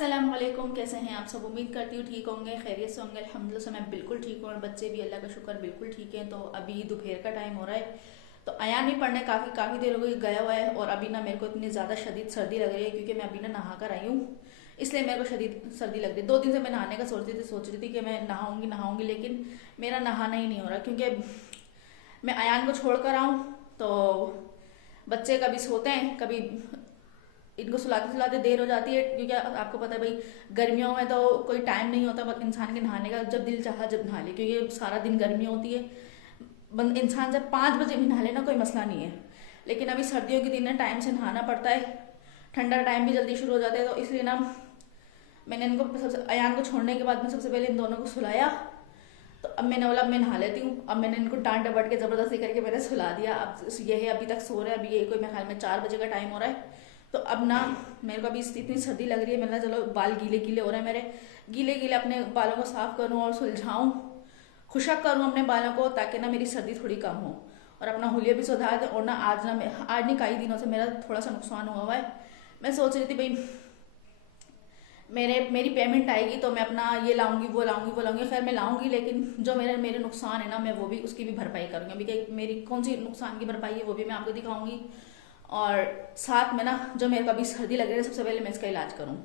अस्सलाम वालेकुम। कैसे हैं आप सब? उम्मीद करती हूँ ठीक होंगे, खैरियत से होंगे। अल्हम्दुलिल्लाह से मैं बिल्कुल ठीक हूँ और बच्चे भी अल्लाह का शुक्र बिल्कुल ठीक हैं। तो अभी दोपहर का टाइम हो रहा है, तो अयान भी पढ़ने काफ़ी काफ़ी देर हो गई गया हुआ है। और अभी ना मेरे को इतनी ज़्यादा शदीद सर्दी लग रही है क्योंकि मैं अभी ना नहा कर आई हूँ, इसलिए मेरे को शदीद सर्दी लग रही है। 2 दिन से मैं नहाने का सोच रही थी कि मैं नहाऊंगी नहाऊंगी, लेकिन मेरा नहाना ही नहीं हो रहा क्योंकि मैं अयान को छोड़ कर आऊँ तो बच्चे कभी सोते हैं, कभी इनको सुलाते सुलाते देर हो जाती है क्योंकि आपको पता है भाई, गर्मियों में तो कोई टाइम नहीं होता बस इंसान के नहाने का, जब दिल चाहा जब नहा ले, क्योंकि सारा दिन गर्मी होती है। इंसान जब 5 बजे भी नहा ले ना, कोई मसला नहीं है। लेकिन अभी सर्दियों के दिन में टाइम से नहाना पड़ता है, ठंडा टाइम भी जल्दी शुरू हो जाता है, तो इसलिए ना मैंने इनको सबसे अयान को छोड़ने के बाद में सबसे पहले इन दोनों को सुलाया। तो अब मैंने बोला अब मैं नहा लेती हूँ। अब मैंने इनको डांट डपट के जबरदस्ती करके मैंने सुला दिया। अब ये है अभी तक सो रहे हैं, अभी ये कोई मेरे ख्याल में 4 बजे का टाइम हो रहा है। तो अब ना मेरे को अभी इतनी सर्दी लग रही है, मैंने चलो बाल गीले गीले हो रहे हैं मेरे, गीले गीले अपने बालों को साफ करूँ और सुलझाऊँ, खुशक करूँ अपने बालों को, ताकि ना मेरी सर्दी थोड़ी कम हो और अपना हुलिया भी सुधार दे। और ना आज नहीं कई दिनों से मेरा थोड़ा सा नुकसान हुआ है। मैं सोच रही थी भाई मेरी पेमेंट आएगी तो मैं अपना ये लाऊंगी वो लाऊंगी वो लाऊंगी, खैर मैं लाऊंगी, लेकिन जो मेरे मेरे नुकसान है ना, मैं वो भी उसकी भी भरपाई करूंगी। अभी कि मेरी कौन सी नुकसान की भरपाई है वो भी मैं आपको दिखाऊंगी। और साथ में ना जो मेरे को अभी सर्दी लग रही है, सबसे पहले मैं इसका इलाज करूँ।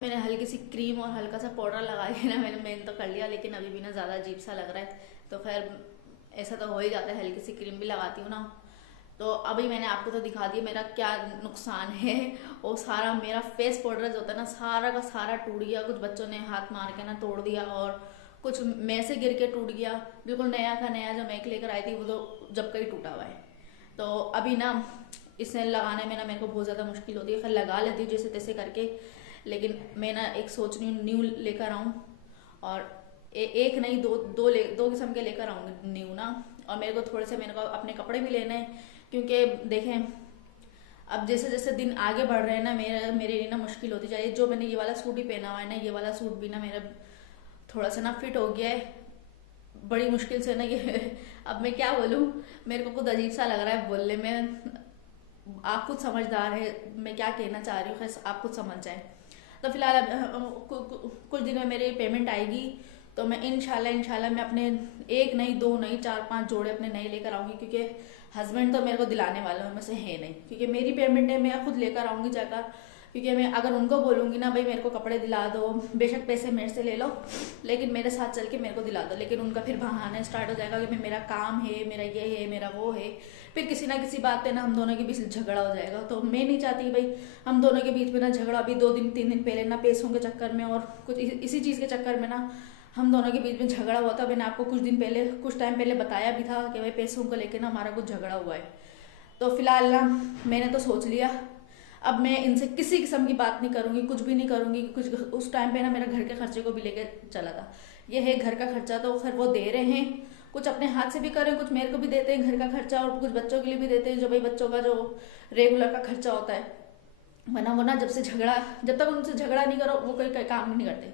मैंने हल्की सी क्रीम और हल्का सा पाउडर लगा के ना मैंने मेन तो कर लिया, लेकिन अभी भी ना ज़्यादा अजीब सा लग रहा है। तो खैर ऐसा तो हो ही जाता है, हल्की सी क्रीम भी लगाती हूँ ना। तो अभी मैंने आपको तो दिखा दिया मेरा क्या नुकसान है। वो सारा मेरा फेस पाउडर जो होता है ना, सारा का सारा टूट गया। कुछ बच्चों ने हाथ मार के ना तोड़ दिया, और कुछ मैं से गिर के टूट गया। बिल्कुल नया का नया जो मैं लेकर आई थी वो तो जब का ही टूटा हुआ है। तो अभी ना इसे लगाने में ना मेरे को बहुत ज़्यादा मुश्किल होती है। खैर लगा लेती हूँ जैसे तैसे करके, लेकिन मैं ना एक सोच रही हूँ न्यू लेकर आऊँ, और एक नहीं दो किस्म के लेकर आऊँगी न्यू ना। और मेरे को थोड़े से मेरे को अपने कपड़े भी लेने हैं, क्योंकि देखें अब जैसे जैसे दिन आगे बढ़ रहे हैं ना, मेरे लिए ना मुश्किल होती जाए। जो मैंने ये वाला सूट भी पहना हुआ है ना, ये वाला सूट भी ना मेरा थोड़ा सा ना फिट हो गया है बड़ी मुश्किल से ना ये अब मैं क्या बोलूँ, मेरे को कुछ अजीब सा लग रहा है बोलने में। आप खुद समझदार है मैं क्या कहना चाह रही हूँ, खैर आप खुद समझ जाए। तो फिलहाल कुछ दिन में मेरी पेमेंट आएगी, तो मैं इंशाल्लाह मैं अपने एक नहीं दो नहीं 4-5 जोड़े अपने नए लेकर आऊंगी, क्योंकि हस्बैंड तो मेरे को दिलाने वालों में से है नहीं। क्योंकि मेरी पेमेंट है, मैं खुद लेकर आऊंगी जाकर। क्योंकि मैं अगर उनको बोलूंगी ना भाई मेरे को कपड़े दिला दो, बेशक पैसे मेरे से ले लो, लेकिन मेरे साथ चल के मेरे को दिला दो, लेकिन उनका फिर बहाना स्टार्ट हो जाएगा कि मेरा काम है, मेरा ये है, मेरा वो है। फिर किसी ना किसी बात पे ना हम दोनों के बीच झगड़ा हो जाएगा। तो मैं नहीं चाहती भाई हम दोनों के बीच में ना झगड़ा। अभी 2-3 दिन पहले ना पैसों के चक्कर में और कुछ इसी चीज़ के चक्कर में ना हम दोनों के बीच में झगड़ा हुआ था। मैंने आपको कुछ टाइम पहले बताया भी था कि भाई पैसों को लेकर ना हमारा कुछ झगड़ा हुआ है। तो फिलहाल ना मैंने तो सोच लिया अब मैं इनसे किसी किस्म की बात नहीं करूंगी, कुछ भी नहीं करूंगी। कुछ उस टाइम पे ना मेरा घर के खर्चे को भी लेके चला था। ये है घर का खर्चा, तो खैर वो दे रहे हैं, कुछ अपने हाथ से भी कर रहे हैं, कुछ मेरे को भी देते हैं घर का खर्चा, और कुछ बच्चों के लिए भी देते हैं, जो भाई बच्चों का जो रेगुलर का खर्चा होता है। वरना वो ना जब तक उनसे झगड़ा नहीं करो वो कोई काम नहीं करते।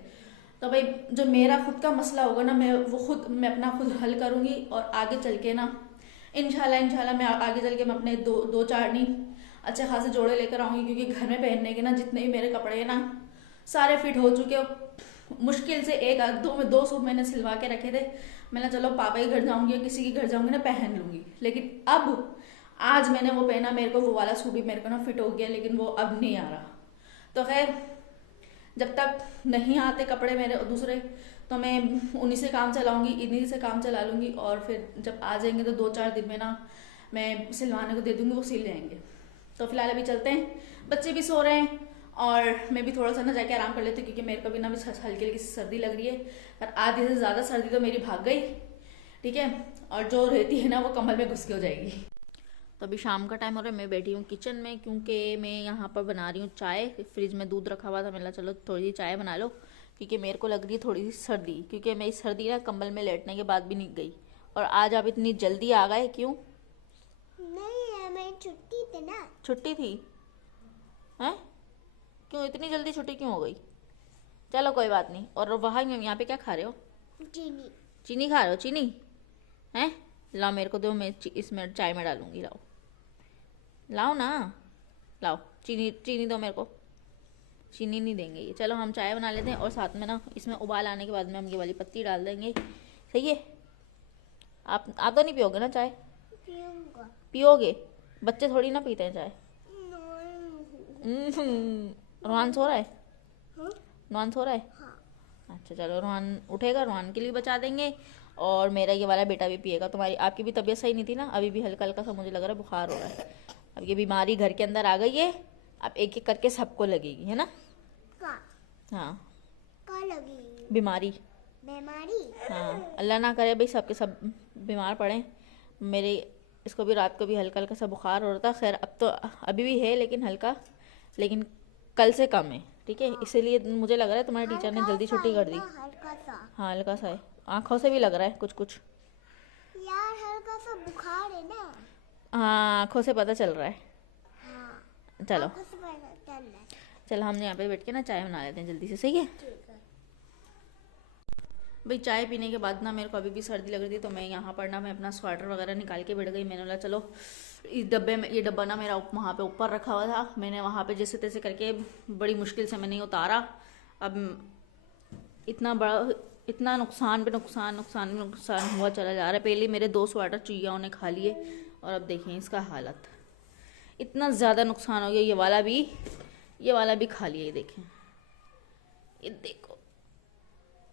तो भाई जो मेरा खुद का मसला होगा ना मैं अपना खुद हल करूंगी, और आगे चल के ना इंशाल्लाह मैं आगे चल के मैं अपने दो चार नहीं अच्छे खासे जोड़े लेकर आऊंगी। क्योंकि घर में पहनने के ना जितने भी मेरे कपड़े हैं ना सारे फिट हो चुके। मुश्किल से एक में 2 सूट मैंने सिलवा के रखे थे। मैंने चलो पापा के घर जाऊंगी या किसी के घर जाऊंगी ना पहन लूंगी, लेकिन अब आज मैंने वो पहना, मेरे को वो वाला सूट भी मेरे को ना फिट हो गया, लेकिन वो अब नहीं आ रहा। तो खैर जब तक नहीं आते कपड़े मेरे दूसरे, तो मैं उन्हीं से काम चलाऊंगी, इन्हीं से काम चला लूंगी, और फिर जब आ जाएंगे तो 2-4 दिन में ना मैं सिलवाने को दे दूंगी, वो सिल जाएंगे। तो फिलहाल अभी चलते हैं, बच्चे भी सो रहे हैं और मैं भी थोड़ा सा ना जाके आराम कर लेती हूँ, क्योंकि मेरे को भी ना हल्की हल्की सर्दी लग रही है। और आधी से ज़्यादा सर्दी तो मेरी भाग गई, ठीक है, और जो रहती है ना वो कमर में घुस के हो जाएगी। तो अभी शाम का टाइम हो रहा है, मैं बैठी हूँ किचन में, क्योंकि मैं यहाँ पर बना रही हूँ चाय। फ्रिज में दूध रखा हुआ था, मैंने चलो थोड़ी सी चाय बना लो, क्योंकि मेरे को लग रही है थोड़ी सी सर्दी। क्योंकि मैं इस सर्दी ना कंबल में लेटने के बाद भी नहीं गई, और आज आप इतनी जल्दी आ गए क्यों? नहीं मेरी छुट्टी थी ना। छुट्टी थी हैं? क्यों इतनी जल्दी छुट्टी क्यों हो गई? चलो कोई बात नहीं। और वहाँ यहाँ पे क्या खा रहे हो? चीनी। चीनी खा रहे हो? चीनी हैं? लाओ मेरे को दो, मैं इसमें चाय में डालूंगी। लाओ लाओ ना, लाओ चीनी दो मेरे को। चीनी नहीं देंगे ये। चलो हम चाय बना लेते हैं, और साथ में ना इसमें उबाल आने के बाद में हम ये वाली पत्ती डाल देंगे, सही है? आप तो नहीं पियोगे ना चाय? पियोगे? बच्चे थोड़ी ना पीते हैं चाय। रोहान सो रहा है? रोहान सो रहा है? हाँ। अच्छा चलो, रोहान उठेगा, रोहान के लिए बचा देंगे, और मेरा ये वाला बेटा भी पिएगा। तुम्हारी आपकी भी तबीयत सही नहीं थी ना, अभी भी हल्का हल्का सा मुझे लग रहा है बुखार हो रहा है। अब ये बीमारी घर के अंदर आ गई है, अब एक एक करके सबको लगेगी, है ना? हाँ लगेगी बीमारी। हाँ अल्लाह ना करे भाई सबके सब बीमार पड़े। मेरे इसको भी रात को भी हल्का हल्का सा बुखार हो रहा था। खैर अब तो अभी भी है, लेकिन हल्का, लेकिन कल से कम है, ठीक है? इसीलिए मुझे लग रहा है तुम्हारे टीचर ने जल्दी छुट्टी कर दी। हाँ हल्का सा है, आँखों से भी लग रहा है कुछ कुछ यार, हल्का सा बुखार है ना। हाँ आँखों से पता चल रहा है। हाँ, चलो चल हम यहाँ पे बैठ के ना चाय बना लेते हैं जल्दी से, सही है? भाई चाय पीने के बाद ना मेरे को अभी भी सर्दी लग रही थी, तो मैं यहाँ पर ना मैं अपना स्वेटर वगैरह निकाल के बैठ गई। मैंने बोला चलो इस डब्बे में, ये डब्बा ना मेरा वहाँ पे ऊपर रखा हुआ था, मैंने वहाँ पे जैसे तैसे करके बड़ी मुश्किल से मैंने उतारा। अब इतना नुकसान पे नुकसान हुआ चला जा रहा है। पहले मेरे 2 स्वेटर चुईयाओं ने खा लिए, और अब देखिए इसका हालत, इतना ज़्यादा नुकसान हो गया। ये वाला भी खा लिया, ये देखें ये देखो,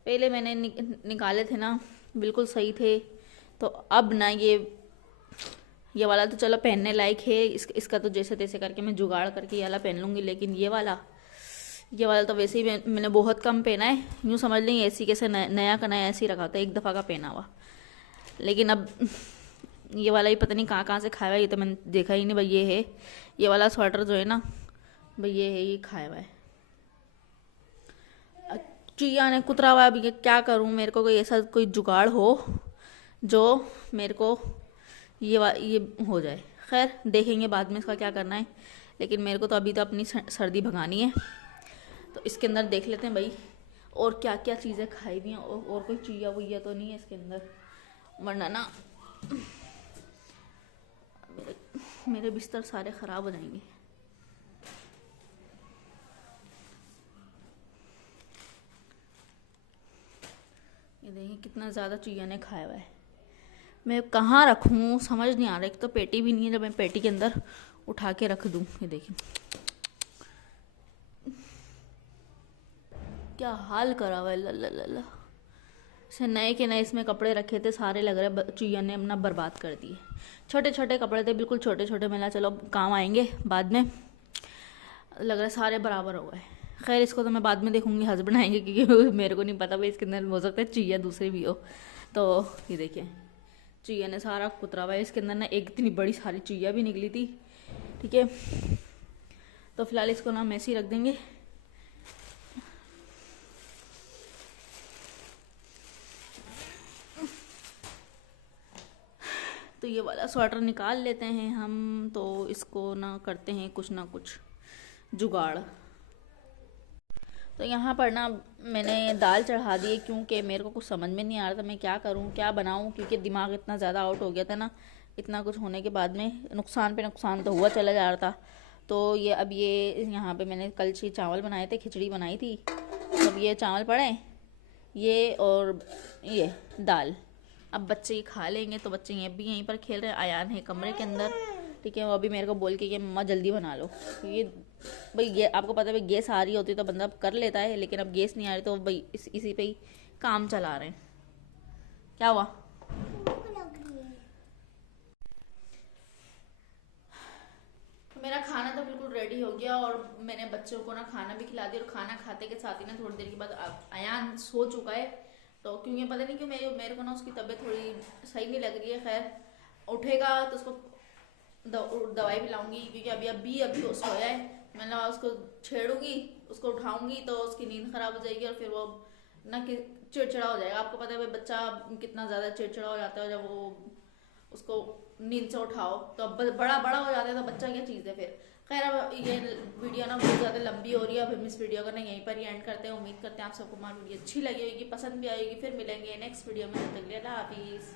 पहले मैंने निकाले थे ना बिल्कुल सही थे, तो अब ना ये वाला तो चलो पहनने लायक है। इसका तो जैसे तैसे करके मैं जुगाड़ करके ये वाला पहन लूँगी, लेकिन ये वाला तो वैसे ही मैंने बहुत कम पहना है। यूँ समझ लेंगे ऐसी कैसे नया का नया ऐसे ही रखा था, एक दफ़ा का पहना हुआ। लेकिन अब ये वाला ही पता नहीं कहाँ से खाया हुआ है, ये तो मैंने देखा ही नहीं भाई। ये है ये वाला स्वेटर जो है ना भाई, ये है, ये खाया हुआ है। चिया ने कुतरा हुआ, अभी क्या करूँ, मेरे को कोई ऐसा कोई जुगाड़ हो जो मेरे को ये हो जाए। खैर देखेंगे बाद में इसका क्या करना है, लेकिन मेरे को तो अभी तो अपनी सर्दी भगानी है। तो इसके अंदर देख लेते हैं भाई और क्या क्या चीज़ें खाई हुई हैं, और कोई चिया वुया तो नहीं है इसके अंदर, वरना ना मेरे बिस्तर सारे ख़राब हो जाएंगे। ये देखिए कितना ज़्यादा चिया ने खाया हुआ है। मैं कहाँ रखूँ समझ नहीं आ रहा, एक तो पेटी भी नहीं है जब मैं पेटी के अंदर उठा के रख दूँ। ये देखिए क्या हाल करा हुआ है, ला से नए के नए इसमें कपड़े रखे थे, सारे लग रहे चिया ने अपना बर्बाद कर दिए। छोटे छोटे कपड़े थे, बिल्कुल छोटे छोटे, मिला चलो काम आएंगे बाद में, लग रहा है सारे बराबर हो गए। खैर इसको तो मैं बाद में देखूंगी, हस्बैंड आएंगे, क्योंकि मेरे को नहीं पता भाई इसके अंदर हो सकता है चिया दूसरे भी हो। तो ये देखिए चिया ने सारा कुतरा हुआ है इसके अंदर ना, एक इतनी बड़ी सारी चिया भी निकली थी। ठीक है, तो फिलहाल इसको ना हम ऐसे ही रख देंगे। तो ये वाला स्वेटर निकाल लेते हैं हम, तो इसको ना करते हैं कुछ ना कुछ जुगाड़। तो यहाँ पर ना मैंने दाल चढ़ा दी, क्योंकि मेरे को कुछ समझ में नहीं आ रहा था मैं क्या करूँ क्या बनाऊँ, क्योंकि दिमाग इतना ज़्यादा आउट हो गया था ना। इतना कुछ होने के बाद में नुकसान पे नुकसान तो हुआ चला जा रहा था। तो ये अब ये यहाँ पे मैंने कल से चावल बनाए थे, खिचड़ी बनाई थी, अब ये चावल पड़े, ये और ये दाल। अब बच्चे ये खा लेंगे, तो बच्चे ये भी यहीं पर खेल रहे हैं। आयान है कमरे के अंदर, ठीक है, वो अभी मेरे को बोल के कि मम्मा जल्दी बना लो। ये भाई आपको पता है भाई गैस आ रही होती तो बंदा कर लेता है, लेकिन अब गैस नहीं आ रही तो भाई इसी पे ही काम चला रहे हैं। क्या हुआ? तो मेरा खाना तो बिल्कुल रेडी हो गया और मैंने बच्चों को ना खाना भी खिला दिया, और खाना खाते के साथ ही ना थोड़ी देर के बाद आयान सो चुका है। तो क्योंकि पता नहीं क्यों मेरे को ना उसकी तबीयत थोड़ी सही नहीं लग रही है। खैर उठेगा तो उसको दवाई भी लाऊंगी, क्योंकि अभी वो सोया है। मैं उसको छेड़ूंगी, उसको उठाऊंगी तो उसकी नींद खराब हो जाएगी और फिर वो ना चिड़चिड़ा हो जाएगा। आपको पता है भाई बच्चा कितना ज़्यादा चिड़चिड़ा हो जाता है जब वो उसको नींद से उठाओ, तो अब बड़ा हो जाता है तो बच्चा क्या चीज़ है फिर। खैर अब ये वीडियो ना बहुत ज़्यादा लंबी हो रही है, अब हम इस वीडियो को ना यहीं पर ही एंड करते हैं। उम्मीद करते हैं आप सबको हमारी वीडियो अच्छी लगी होगी, पसंद भी आएगी। फिर मिलेंगे नेक्स्ट वीडियो में, तब तक के लिए अल्लाह हाफिज़।